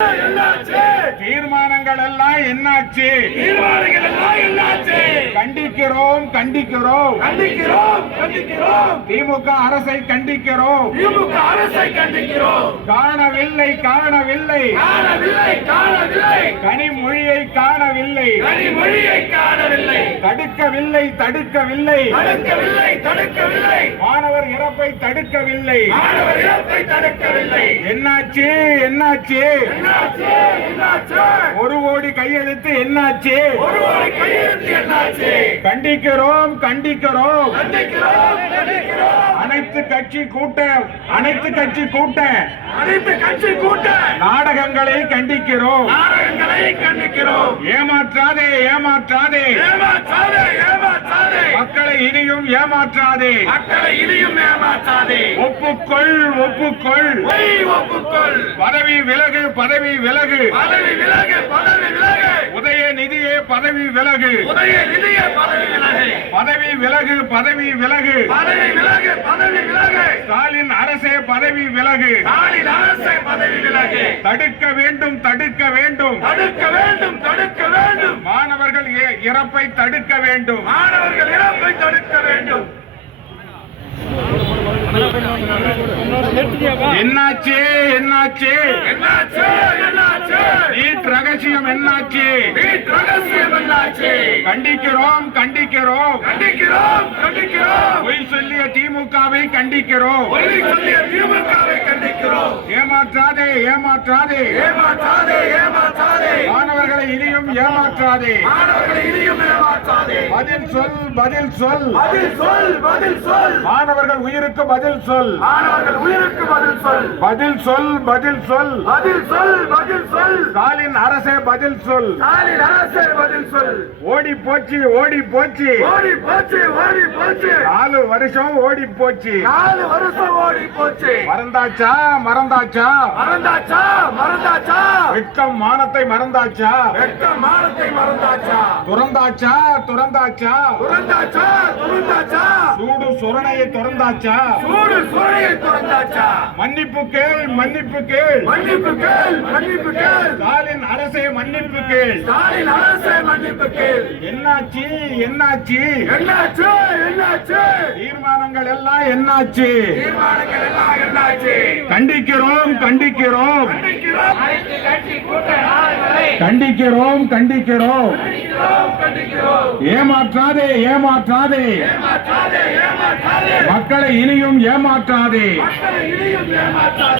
என்னாச்சு தீர்மானங்கள் எல்லாம் என்னாச்சு? தீர்மானங்கள் எல்லாம் என்னாச்சு? கண்டிக்கிறோம் கண்டிக்கிறோம். கண்டிக்கிறோம் கண்டிக்கிறோம். திமுக அரசை கண்டிக்கிறோம். திமுக அரசை கண்டிக்கிறோம். காணவில்லை காணவில்லை. காணவில்லை காணவில்லை. கனிமொழியை காணவில்லை. கனிமொழியை காணவில்லை. தடுக்கவில்லை தடுக்கவில்லை. தடுக்கவில்லை தடுக்கவில்லை. மாணவர் இறப்பை தடுக்கவில்லை. மாணவர் இழப்பை தடுக்கவில்லை. என்னாச்சு என்னாச்சு? என்னாச்சு என்னாச்சு? ஒரு கோடி கையெழுத்து என்னாச்சு? ஒருவரை கையெழுத்து என்னாச்சு? கண்டிக்கிறோம் கண்டிக்கிறோம். அனைத்து கட்சி கூட்டம் அனைத்து கட்சி கூட்டம். அனைத்து கட்சி கூட்ட நாடகங்களை கண்டிக்கிறோம். நாடகங்களை கண்டிக்கிறோம். ஏமாற்றாதே ஏமாற்றாதே. மக்களை இனியும் ஏமாற்றாதே. மக்களை இனியும் ஏமாற்றாதே. ஒப்புக்கொள் ஒப்புக்கொள். ஒப்புக்கொள். பதவி விலகு பதவி விலகு. பதவி விலகு பதவி விலகு. உதயநிதியே பதவி விலகு. உதய நிதிய பதவி விலகு. பதவி விலகு பதவி விலகு. பதவி விலகு பதவி விலகு. ஸ்டாலின் அரசே பதவி விலகு. நாளின் அரசை பதவி விலகு. தடுக்க வேண்டும் தடுக்க வேண்டும். தடுக்க வேண்டும் தடுக்க வேண்டும். மாணவர்கள் இறப்பை தடுக்க வேண்டும். மாணவர்கள் இறப்பை தடுக்க வேண்டும். என்னாச்சு? என்னாச்சு? என்னாச்சு? என்னாச்சு? நீட் ரகசியம் என்னாச்சு? வீட் ரகசியம் என்னாச்சு? கண்டிக்கிறோம் கண்டிக்கிறோம். கண்டிக்கிறோம் கண்டிக்கிறோம். பொய் சொல்லிய திமுகவை கண்டிக்கிறோம். பொய் சொல்லிய திமுகவை கண்டிக்கிறோம். ஏமாற்றாதே ஏமாற்றாதே. ஏமாற்றாதே மாணவர்களை இனியும் ஏமாற்றாதே. மாணவர்களை இனியும் ஏமாற்றாதே. பதில் சொல் பதில் சொல். பதில் சொல் பதில் சொல். மாணவர்கள் உயிருக்கு பதில் சொல். மாணவர்கள் உயிருக்கு பதில் சொல். பதில் சொல் பதில் சொல். பதில் சொல் பதில் சொல். ஸ்டாலின் அரசே பதில் சொல். நாளின் அரசே பதில் சொல். ஓடி போச்சு ஓடி போச்சு. ஓடி போச்சு ஓடி போச்சு. நாலு வருஷம் ஓடி போச்சு. நாலு வருஷம் ஓடி போச்சு. மறந்தாச்சா மறந்தாச்சா? மறந்தாச்சா மறந்தாச்சா? வெட்கம் மானத்தை மறந்தாச்சா? வெட்க மானத்தை மறந்தாச்சா? துறந்தாச்சா துறந்தாச்சா? துறந்தாச்சா துறந்தாச்சா? சூடு சுரணையை துறந்தாச்சா? சூடு சுரையை துறந்தாச்சா? மன்னிப்பு கேள் மன்னிப்பு கேள். மன்னிப்பு கேள் மன்னிப்பு கேள். அரசே மன்னிப்பு கேள். ஸ்டாலின் அரசே மன்னிப்பு கேள். என்னாச்சு என்னாச்சு? என்னாச்சு என்னாச்சு? தீர்மானங்கள் எல்லாம் என்னாச்சு? தீர்மானங்கள் எல்லாம் என்னாச்சு? கண்டிக்கிறோம் கண்டிக்கிறோம். கண்டிக்கிறோம். அனைத்து கட்சி கூட்ட நாடுகளை கண்டிக்கிறோம் கண்டிக்கிறோம். கண்டிக்கிறோம் கண்டிக்கிறோம். ஏமாற்றாதே ஏமாற்றாதே. ஏமாற்றாதே ஏமாற்றாதே. மக்களை இனியும் ஏமாற்றாதே. மக்களை இனியும் ஏமாற்றாதே.